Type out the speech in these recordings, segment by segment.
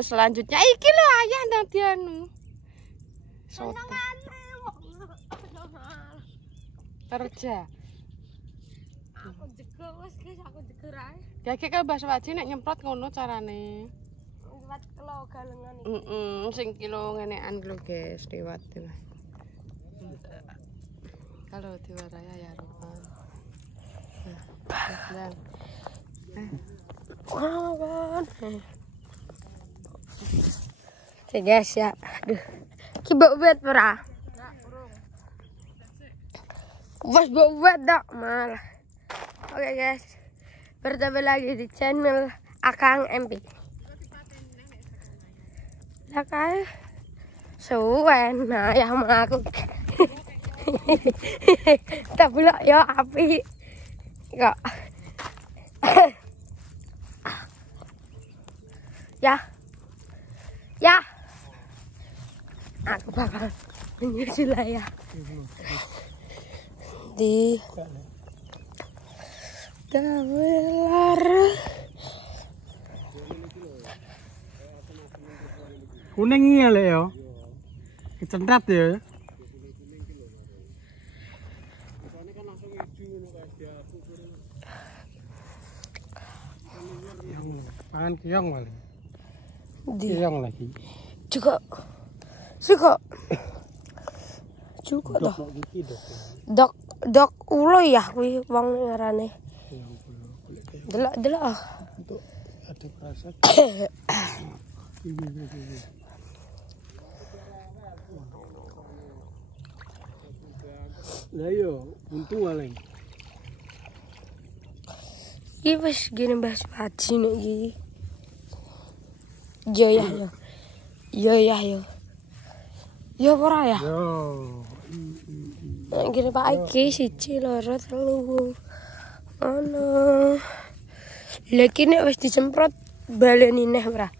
guys, selanjutnya iki lho ayah ndang dianu. Soto. Kerja. Aku jeger wis guys, aku jeger ae. Gak kan Mbak Waji nek nyemprot ngono carane. Liwat kelo galengan iki. Sing kilo ngenekan lho guys, liwat. Kalau diwaraya ya Roman. Dan Oke guys ya. Aduh. Ki mbok wet ora? Wes mbok wet dak malah. Oke guys. Bertemu lagi di channel Akang MP. Lakai suwen nah yang aku. Tapi lo yo api. Kok. Ya. Aku bakal menyusul ya. Di Dawelar. Kuning ya lek yo. Kecentrat ya. Pangan kiong paling. Kiong lagi. Juga toh. Dok ulo ya kuwi wong ngarane. Delok. Untuk ada perasa. Lah yo, untung paling. Iki wis gene Mbah Waji nek iki. Yo. Yo ora ya? Yo. Nek gene Pak iki 1 2 3. Ono. Lagi nek wis disemprot baleni neh ora.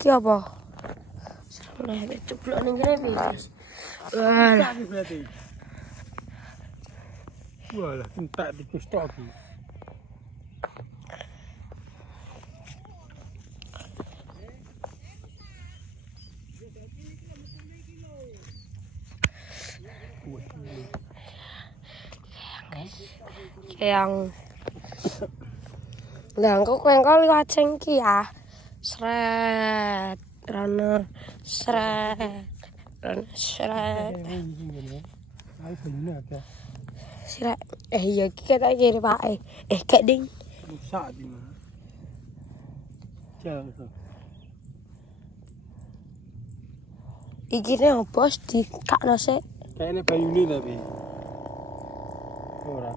Ki apa? Nah, ceplok ning kene wis. Wah. Walah, entak tikus tok iki. Yang lah kok liwat cengki ya. Sret. Rana sret. Ayo bener ada. Sret. Iya kita kiri Pak. Gak ding. Rusak di mana? Jauh tuh. Iki ne opo di kakno sik. Kayaknya bayune tapi. Ora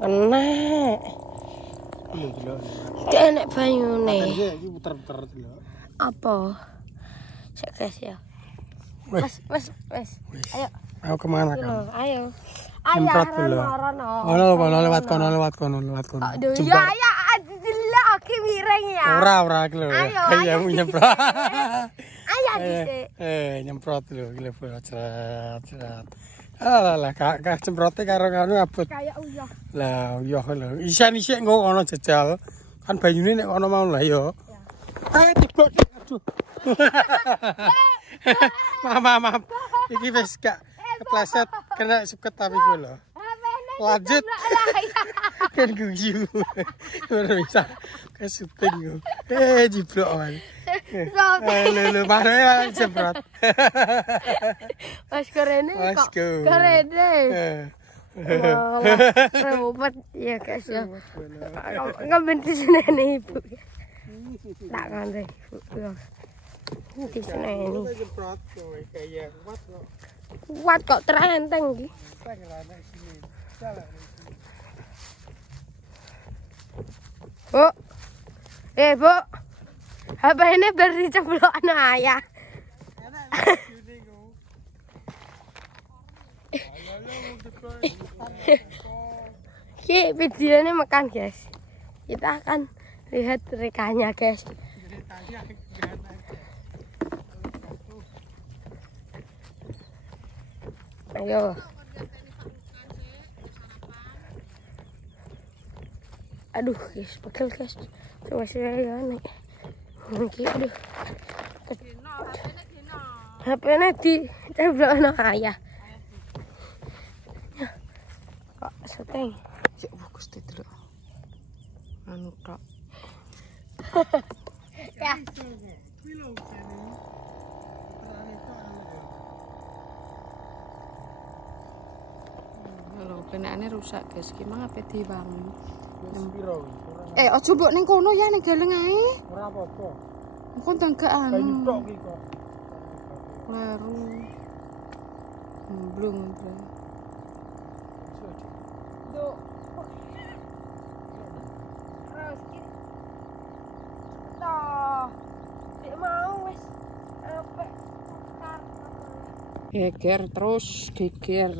Kena. Lho delok. Kayak enek bayune. Iki puter-puter delok. Apa? Sik guys ya. Wes. Ayo. Ayo kemana kan? Ayo. Nyemprot dulu. Ono lewat kono. Aduh ya delok iki miring ya. Ora iki lho. Kayak nyemprot. Ayo dhisik. Nyemprot lho iki lho cerat. Alah kak semprote karo abot. Kayak uyah. Lah uyah lho. Isan isik engko ono jejal. Kan bayune nek ono mau lah ya. Ayo jeblok. Aduh. Maaf. Iki wis gak kepleset kena suket tapi lho. Lanjut. Kan guyu. Ora bisa ke syuting. Jeblok man. Lho mare semprot. Mas kerene kok. Kerene. Rewet ya guys ya. Enggak benci senene ibu. Tak ngandre ibu. Di senene. Kuat kok terenteng iki. Bu. Bu. HP ini beri ceplok ayah. Ki videonya makan guys. Kita akan lihat rekannya guys. Ayo. Aduh, guys, pegel guys. Coba saya nih. Mungkin aduh. HP-nya di ceblokno ayah. Kok seteng. Ya bagus dulu. Anu tok. Ya. Lho, penane rusak guys. Gimana apa dibangun? Piro? Aja mbok ning kono ya ning galeng ae. Ora apa-apa. Engko tangga Banyu anu. tok ki kok. Baru. Belum. Duh. Terus ki. Toh. Nek mau wis apa? Geger terus geger.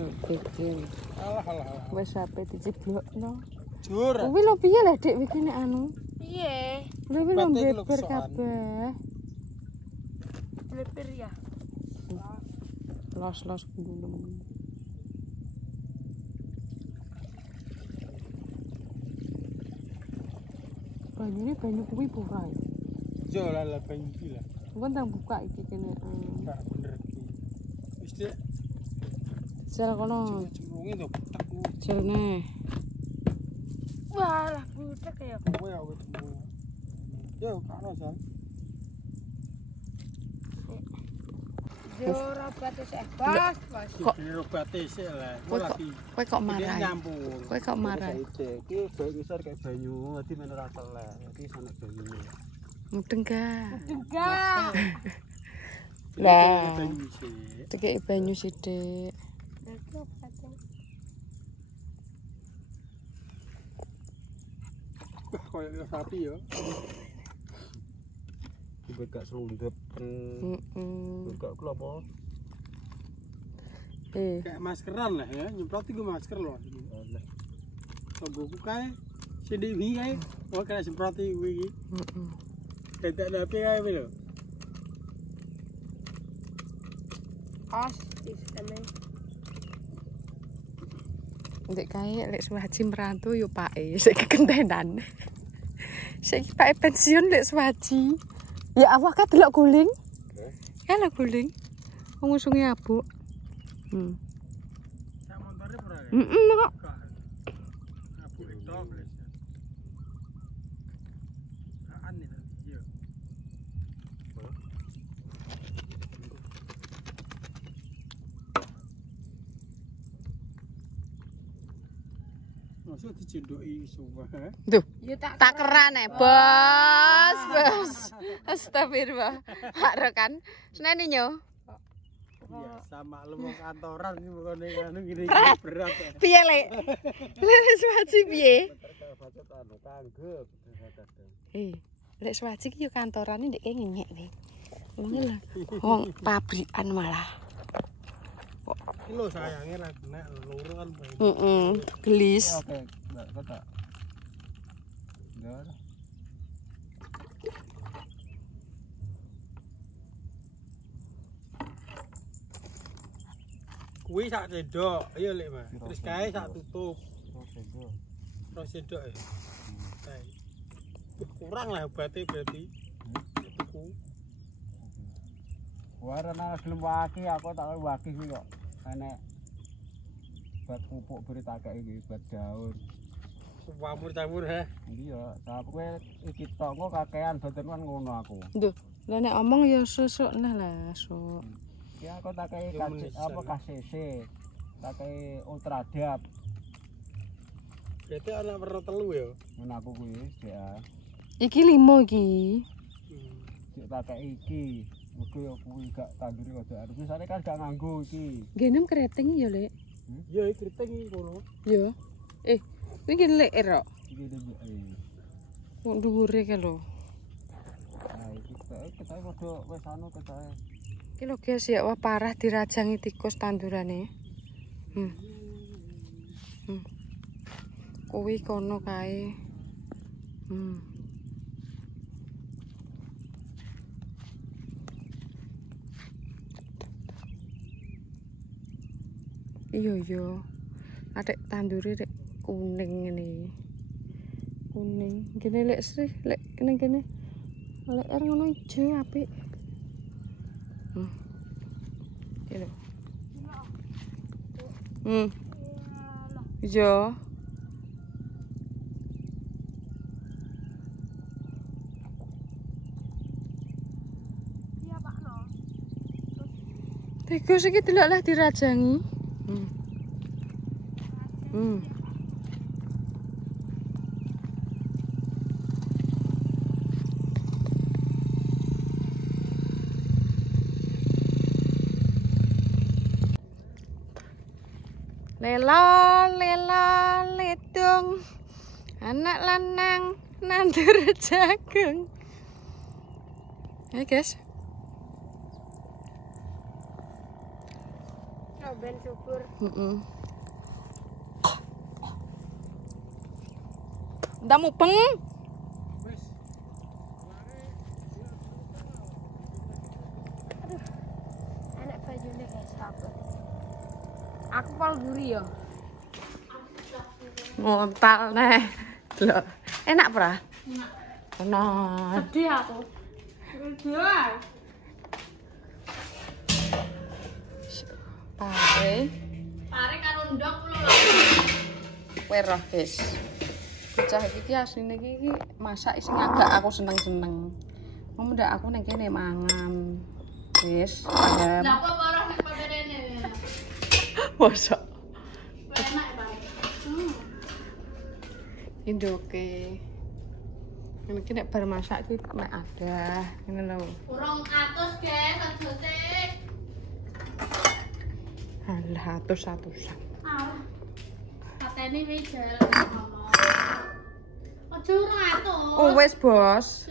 Alah. Wis sampe dijeblokno. Jur. Kuwi lho piye lah Dik iki nek anu? Piye? Lho kuwi lho Batik lho beber kesokan. kabeh. Bleber ya. Los gulung. Banyune banyu kuwi pura. Jo lah banyu iki lah. Engko ndang buka iki kene. Enggak bener iki. Wis Dik, Sel kono. cemplunge to petak ku. Jelne. Wah, lah budak ya. Kowe ya wis cemplung. Yo, karo Sal. Yo ora batu sik bos. Kok- Iki robate sik lah. Kowe kok marah? Nyampur. Kowe kok marah? Iki bae ngisor kayak banyu, dadi men ora telek. Iki sanek banyune. Mudeng ga. Enggak. Lah. Banyu sik. Tekeki banyu sithik. Wah, koyo sapi yo. Iki gak selundep gak klopo. Kayak maskeran lah ya, nyemprot iku masker loh. Togoku kae sithik wingi kae, kok kena semprot iki. Tetek nape kae lho. Sistemnya. Ndek kae lek Suwaji merantu yo pake sik kekentenan. Saiki pake pensiun lek Suwaji. Ya awak ka delok guling. Kan guling. Wong usunge abuk. Sak montore ora kae. Kok. Abu itu belas. Aneh tadi yo. Masuk dicendoki sumpah. Duh, Yo tak keran bos. Astagfirullah. Pak rekan, seneni nyo. Iya, sama lu mau kantoran iki bukan anu gini berat ya. Piye lek? Lek Suwaji piye? Bacot anu kanggep. Lek Suwaji ki yo kantorane ndek kene nyek nih. Ngono lho. Wong pabrikan malah. Iki lho sayange ra kena loro kan. Gelis. Oke, Mbak, kata. Ya. Kuwi sak sendok, iya lek Mas. Terus kae sak tutup. Oke. Terus sendok ya. Kae. Kurang lah obatnya berarti. Tuku. Warna gelem waki aku tak waki kuwi kok. Enek bat pupuk beritake iki bat daun. Campur-campur ha. Iya, tapi kowe iki tok kok kakean boten kan ngono aku. Duh, lek nek omong ya sesuk neh lah, sok. Ya aku tak kei apa KCC. Tak kei Ultradap. Berarti ana werna telu ya. Men aku kuwi ya. Iki 5 iki. Cek tak kei iki. Mugo ya kuwi gak tanduri kok anu. Misale kan gak nganggo iki. Genem keriting ya, Lek. Ya iki keriting iki ngono. Yo. Iki lek ero. Iki ndek Wong dhuwure ke lho. Nah, iki kita padha wis anu ketae. Iki lho guys ya wah parah dirajangi tikus tandurane. Kuwi kono kae. Iya yo. Adek tandure rek kuning ngene. kuning. Gini lek sri, lek kene. Lek ngono ijo apik. Gitu. Ijo. Tikus iki delok lah dirajangi. Lela ledung anak lanang nandur jagung. Hai guys. Ben syukur. Ndak mupeng. Enak bajune guys, apa? Aku pal guri ya. Ngontal neh. Delok. Enak pra? Enak. Sedih aku. Sedih. Pare karo ndok kulo lho. Werah guys. Bocah iki asline iki masak sing agak aku seneng-seneng. Wong ndak aku ning kene mangan. Wis, paham. Lah kok ora nek padane. Mosok. Enak banget. Indoke. Ini nek bar masak iki nek ada, ngene lho. Urung atus, guys, adote. Alah, atus-atusan. Ah. Patene wis jalan ngomong. Ojo ora atus. Oh, wis, Bos.